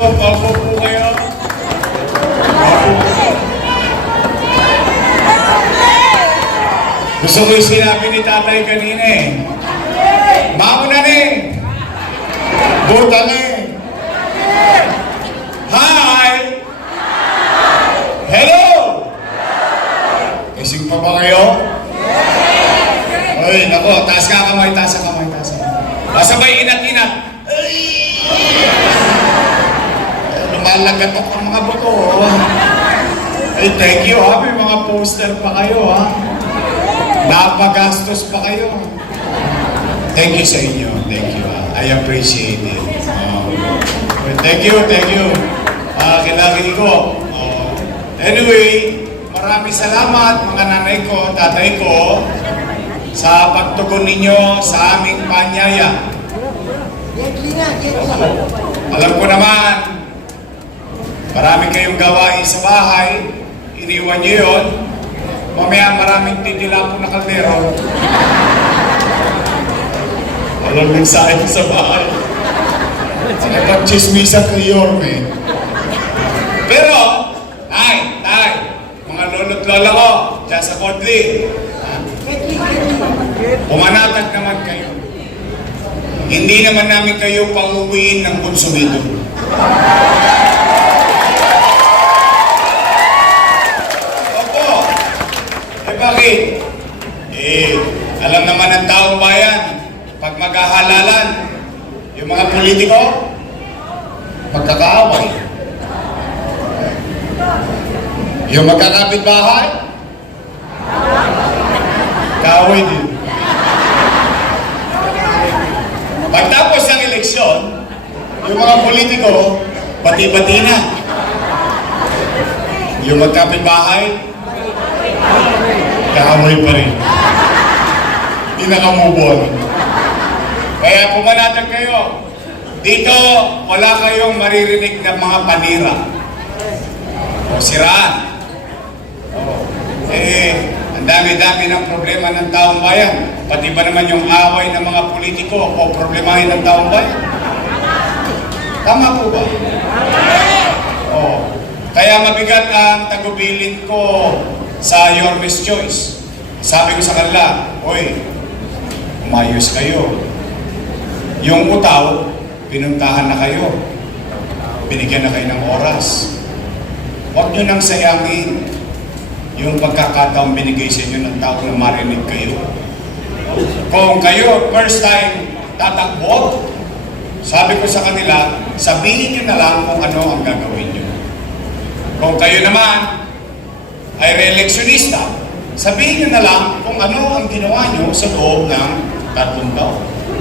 Opo po kayo. Gusto ko yung sinabi ni tatay kanina eh. Mauna na eh. Buta na eh. Hi! Hello! Ising pa ba kayo? Uy, nako, taas ka kamay, taas ka kamay, taas ka. Sabay inat-inat. Ay! Lumalagat ako ang mga buto. Ay, thank you ha. May mga poster pa kayo ha. Napagastos pa kayo. Thank you sa inyo. Thank you ha. I appreciate it. Thank you, thank you. Kinagin ko. Anyway, maraming salamat mga nanay ko, tatay ko, sa pagtugon ninyo sa aming panyaya. Alam ko naman, marami kayong gawain sa bahay, iniwan nyo yun. Mamaya maraming titila po na kaldero. Alam nang sayang sa bahay. Nagpag-chismisa kay Yorme. Pero, tay, mga lolo't lola ko, dyan sa Kodli, pumanatag naman kayo. Hindi naman namin kayo pang-uwiin ng konsumido. Opo. Bakit? Alam naman ng taong bayan, pag maghahalalan, yung mga politiko, magkakaaway. Yung magkakapit bahay, kaaway din. Pagtapos ng eleksyon, yung mga politiko, bati-bati na. Yung magkapit bahay, kaaway pa rin. Hindi nakamove on. Kaya pumanatag kayo. Dito, wala kayong maririnig na mga panira. O siraan. Ang dami-dami ng problema ng taong bayan. Pati ba naman yung away ng mga politiko o problemahin ng taong bayan? Tama po ba? Kaya mabigat ang tagubilin ko sa Yorme's Choice. Sabi ko sa kanila, oy, umayos kayo. Yung utaw, pinuntahan na kayo. Binigyan na kayo ng oras. Huwag nyo nang sayangin yung pagkakataong binigay sa inyo ng tao na marinig kayo. Kung kayo, first time, tatakbo, sabi ko sa kanila, sabihin nyo na lang kung ano ang gagawin nyo. Kung kayo naman ay re-electionista, sabihin nyo na lang kung ano ang ginawa nyo sa loob ng 3 taon.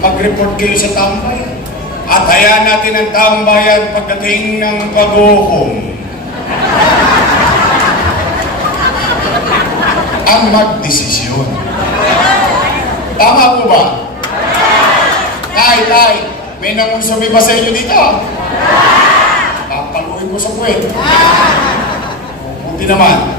Mag-report kayo sa taong bayan. At hayaan natin ang taong bayan pagdating ng pag-uhukom ang magdesisyon. Tama po ba? Tay, may nangunsubi ba sa inyo dito? Papaluin ko sa puwet. Buti naman.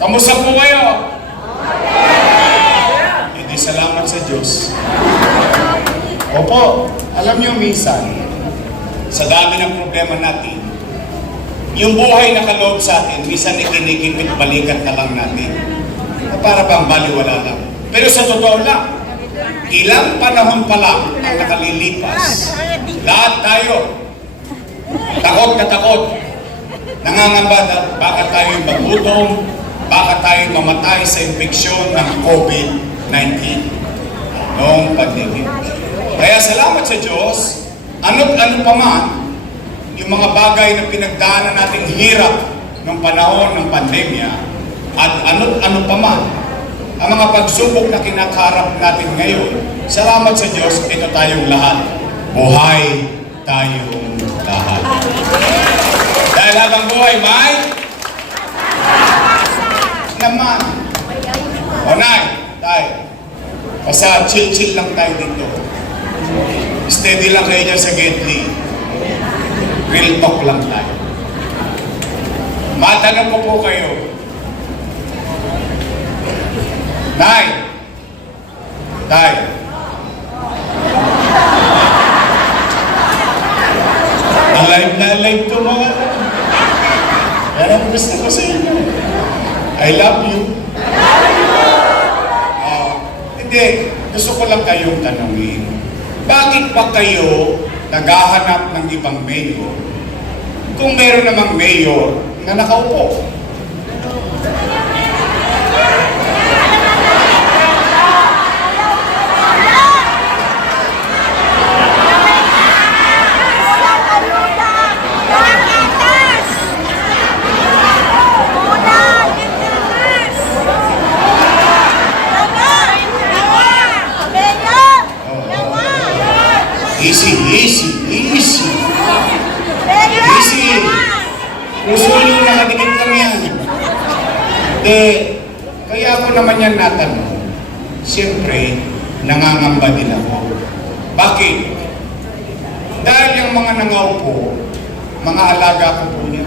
Kamusta po kayo? Hindi salamat sa Diyos. Opo, alam niyo minsan, sa dami ng problema natin, yung buhay na kaloob sa atin, minsan ikinikipit balikan na lang natin. Para bang baliwala lang. Pero sa totoo lang, ilang panahon pa lang ang nakalilipas. Lahat tayo, takot na takot. Nangangamba na baka tayo magutom, baka tayo mamatay sa infeksyon ng COVID-19 noong pandemic. Kaya salamat sa Diyos, ano't ano pa man, yung mga bagay na pinagdaanan nating hirap ng panahon ng pandemya at ano't ano pa man, ang mga pagsubok na kinakarap natin ngayon, salamat sa Diyos, ito tayong lahat. Buhay tayong lahat. Dahil habang buhay, may naman. Nay, tayo. Basta chill-chill lang tayo dito. Steady lang kayo dyan sa Gedli. Real talk lang tayo. Matanong ko po kayo. Nay! Tay! Alive na alive to mga. Yan ang gusto ko sa inyo. I love you. Hindi, gusto ko lang kayong tanungin. Bakit ba kayo naghahanap ng ibang mayor kung meron namang mayor na nakaupo? Easy, easy, easy. Easy. Puso yung nakadikit lang yan. Kaya ako naman yan natanong. Siyempre, nangangamba din ako. Bakit? Dahil yung mga nangaupo, mga alaga ko po niya.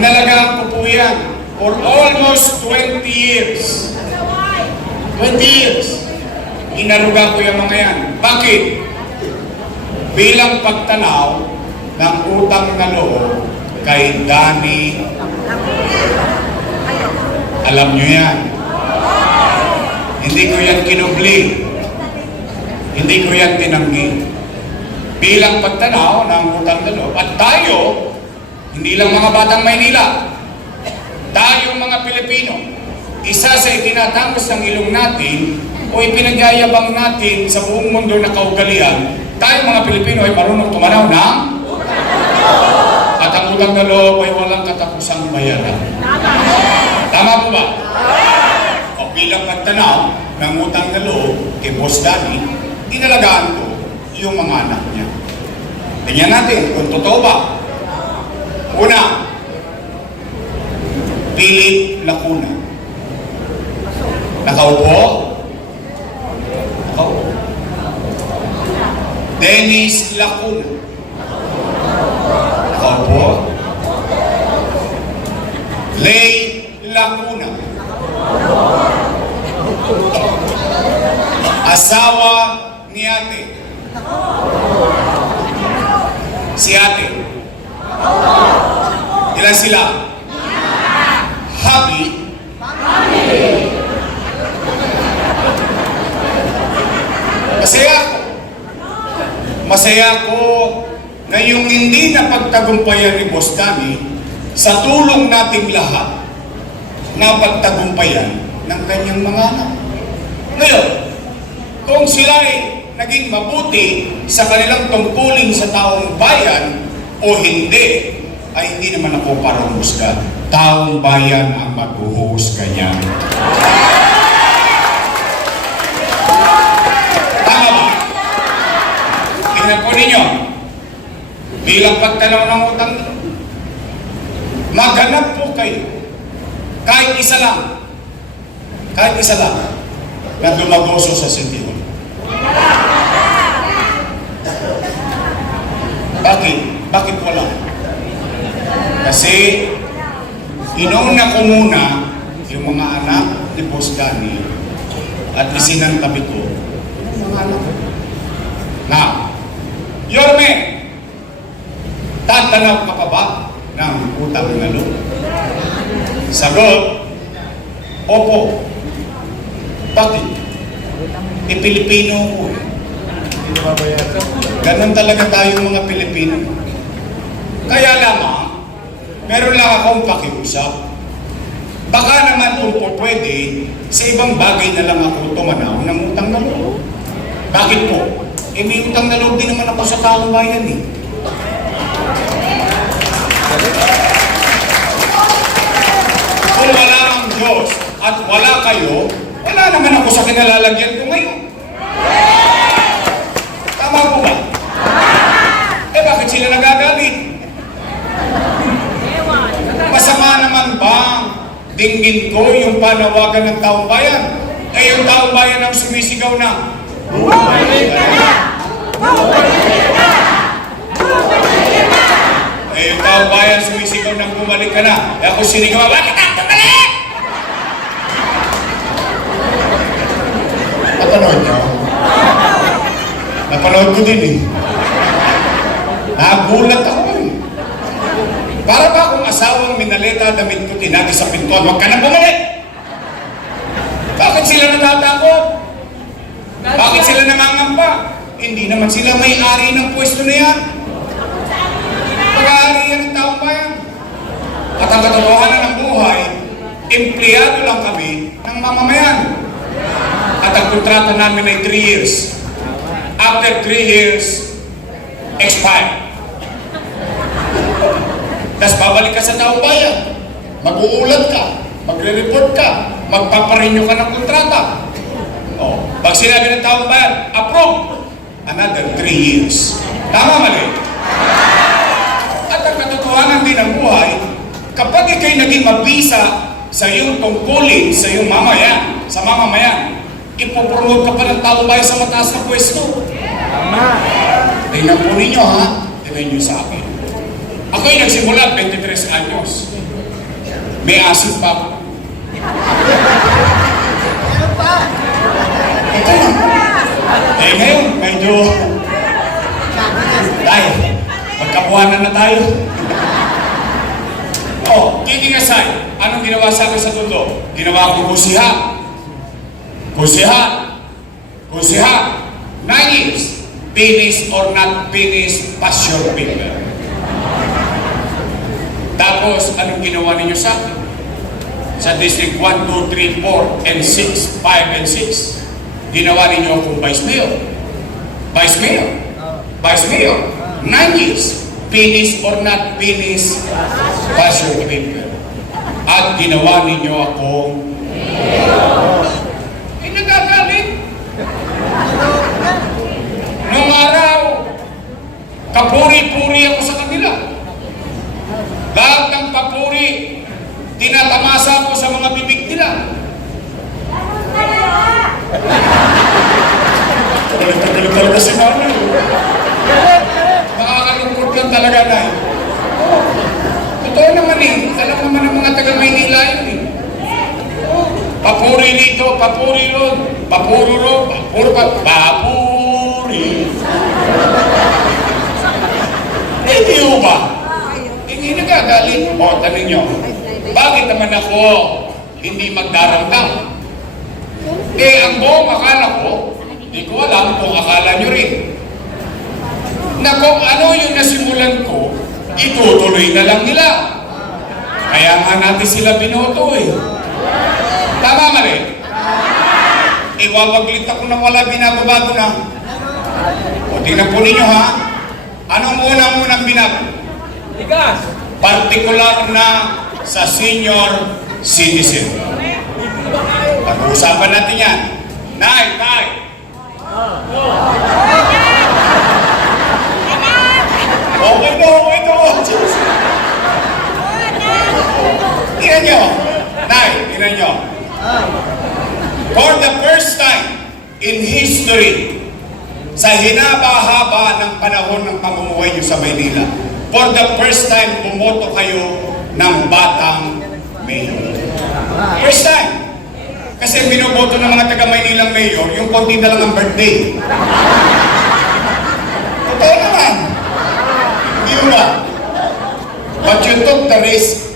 Inalagaan ko po yan for almost 20 years. 20 years. Inaluga ko yung mga yan. Bakit? Bilang pagtanaw ng utang na loob kay Danny. Alam nyo yan. Hindi ko yan kinubli. Hindi ko yan tinanggi. Bilang pagtanaw ng utang na loob. At tayo, hindi lang mga batang Maynila, tayong mga Pilipino, isa sa itinatangos ng ilong natin o ipinagyayabang natin sa buong mundo na kaugalian, tayong mga Pilipino ay marunong tumanaw ng at ang utang na loob ay walang katapusang bayaran. Tama po ba? O bilang pagtanaw ng utang na loob kay Boss Danny, inalagaan ko yung mga anak niya. Tingnan natin kung totoo ba. Una, Philip Lacuna. Nakaupo? Nakaupo. Dennis Lacuna. Nakaupo. Lay Lacuna. Asawa ni ate. Si ate. Ilan sila? Happy? Masaya ako. Masaya ako na yung hindi na pagtagumpayan ni Boss Danny sa tulong nating lahat na pagtagumpayan ng kanyang mga anak. Ngayon, kung sila ay naging mabuti sa kanilang tungkulin sa taong bayan o hindi, ay hindi naman ako para humusga. Taong bayan ang maghuhusga niya. Tama ba? Tingnan po ninyo. Bilang pagtanaw ng utang, maghanap po kayo. Kahit isa lang. Kahit isa lang. Na dumagoso sa City Hall. Bakit? Bakit wala? Kasi inuna ko muna yung mga anak ni Boss Danny at isinantabi ko yung mga anak ko. Na, Yorme, tatanaw ka pa ba ng utang na loob? Sagot, opo. Bakit? Pilipino ko. Ganon talaga tayong mga Pilipino. Kaya lamang, meron lang akong pakiusap. Baka naman kung po pwede, sa ibang bagay na lang ako tumanaw ng utang na loob. Bakit po? May utang na loob din naman ako sa taong bayan eh. Kung wala ang Diyos at wala kayo, wala naman ako sa kinalalagyan ko ngayon. Tama po ba? Bakit sila nagagalit? Masama naman ba dinggin ko yung panawagan ng taong bayan? Yung taong bayan ang sumisigaw na bumalik ka na! Bumalik ka na! Bumalik ka na! Yung taong bayan sumisigaw na bumalik ka na. Ako sinigaw, bakit ang bumalik? Napanood ko din eh. Nagulat ako eh. Para ba akong asawang minaleta, damit ko tinagi sa pintuan, huwag ka nang bumalik! Bakit sila natatakot? Bakit sila namangamba? Hindi naman sila may-ari ng pwesto na yan. Pag-aari yan ng taong bayan. At ang katotohanan ng buhay, empleyado lang kami ng mamamayan. At ang kontrata namin ay 3 years. After 3 years, expire. Tapos babalik ka sa taong bayan. Mag-uulat ka, magre-report ka, magpaparenew ka ng kontrata. O, pag sinabi ng taong bayan, approve, another 3 years. Tama mali? At ang katotohanan din ng buhay, kapag ikaw'y naging mabisa sa iyong tungkulin, sa iyong mamayan, sa mamamayan, ipopromote ka pa ng taong bayan sa mataas na pwesto. Tingnan po ninyo ha, tingnan nyo sa akin. Ako'y nagsimula 23 anyos. May asin pa ako. Ito na. Eh ngayon, medyo... Tayo, magkapuhanan na tayo. Oh, kidding aside, anong ginawa sa akin sa tundo? Ginawa ko kusiha. Kusiha. Kusiha. 9 years. Finish or not finish, pass your finger. Tapos, anong ginawa ninyo sa akin? Sa District 1, 2, 3, 4, and 6, 5, and 6, ginawa ninyo akong Vice Mayor. Vice Mayor. Vice Mayor. 9 years. Finish or not finish, pass your finger. At ginawa ninyo akong Mayor. Eh, nagagalit. Noong araw, kapuri-puri ako sa kanila. Lahat ng papuri, tinatamasa ko sa mga bibig nila. Galit talaga si Mama. Nakakalungkot lang talaga na. Totoo naman eh. Alam naman ang mga taga-Maynila yun eh. Papuri dito, papuri ron, papuri ron, papuri. Hindi ho ba? Hindi nagagalit. O, tanong nyo, bakit naman ako hindi magdaramdam? Eh, ang buong akala ko, hindi ko alam kung akala nyo rin, na kung ano yung nasimulan ko, itutuloy na lang nila. Kaya nga natin sila binoto eh. Tama mali? Iwawaglit ako na wala binababago na. O, tingnan po ninyo ha. Anong unang binago? Partikular na sa senior citizen. Pag-uusapan natin yan. Nay, tay. Okay no. Tingnan nyo. Nay, tingnan nyo. For the first time in history, sa hinaba-haba ng panahon ng pamumuhay nyo sa Maynila, for the first time, bumoto kayo ng batang mayor. First time. Kasi binoboto ng mga taga-Maynilang mayor, yung konti na lang ang birthday. Totoo naman. Hindi ba? But you took the risk.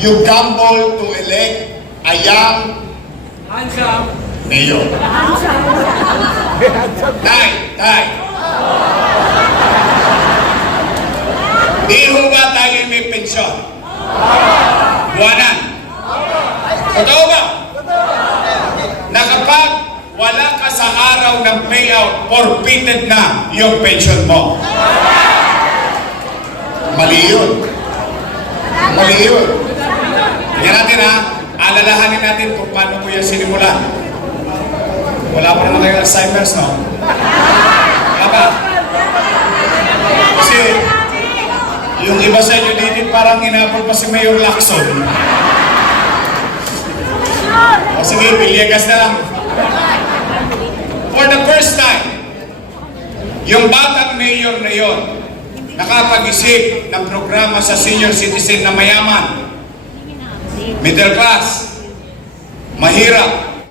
You gambled to elect a young mayor. Tay. Di ho ba tayo may pensyon? Buwanan. Totoo ba? Na kapag wala ka sa araw ng payout, forfeited na yung pension mo. Mali yun. Mali yun. Tingnan natin ha, alalahanin natin kung paano ko yung sinimulan. Wala pa naman kayo Alzheimer's, no? Wala ba? Kasi yung iba sa inyo dito parang inapol pa si Mayor Lacson. O sige, Villegas na lang. For the first time, yung batang mayor na yon nakapag-isip ng programa sa senior citizen na mayaman, middle class, mahirap,